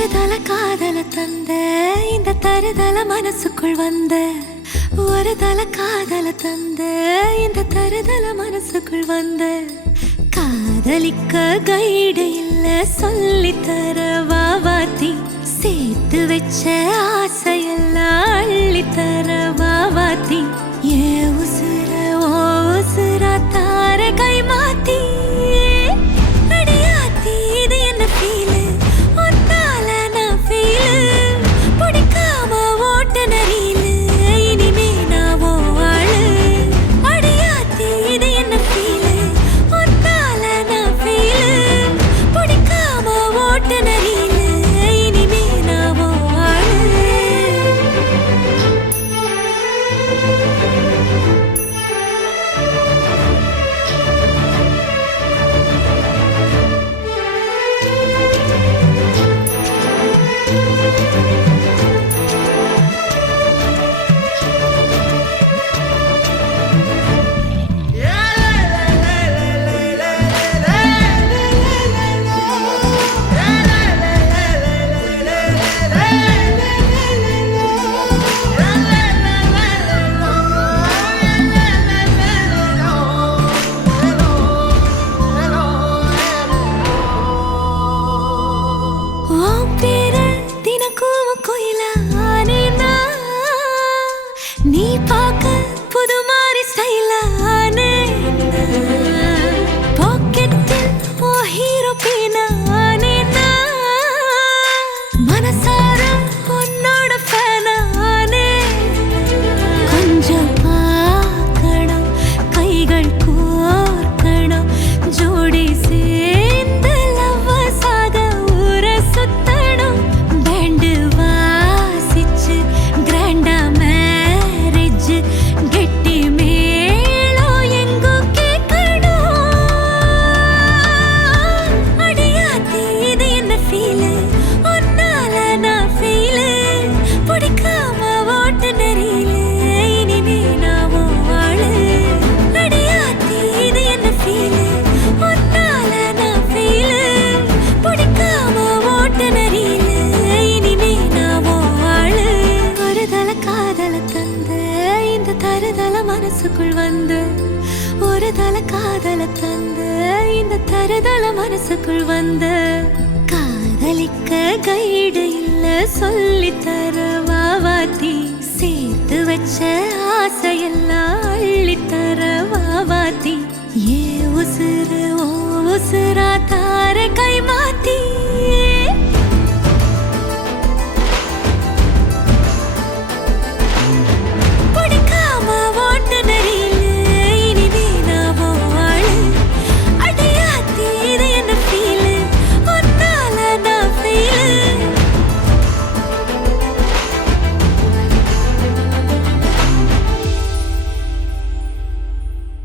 தருதல காதல தந்த இந்த தருதல மனசுக்குள் வந்த. ஒரு தல காதல தந்த இந்த தருதல மனசுக்குள் வந்த. காதலிக்க கைடு இல்ல சொல்லி தர வாவாத்தி சேர்த்து வச்ச ஆசையெல்லாம் அள்ளி தரவா மனசுக்குள் வந்து ஒரு தல காதல தந்த இந்த தருதல மனசுக்குள் வந்த காதலிக்க கைடு இல்ல சொல்லி தரவா வாத்தி சேர்த்து வச்ச ஆசையெல்லாம் அள்ளி தரவா வாத்தி ஏ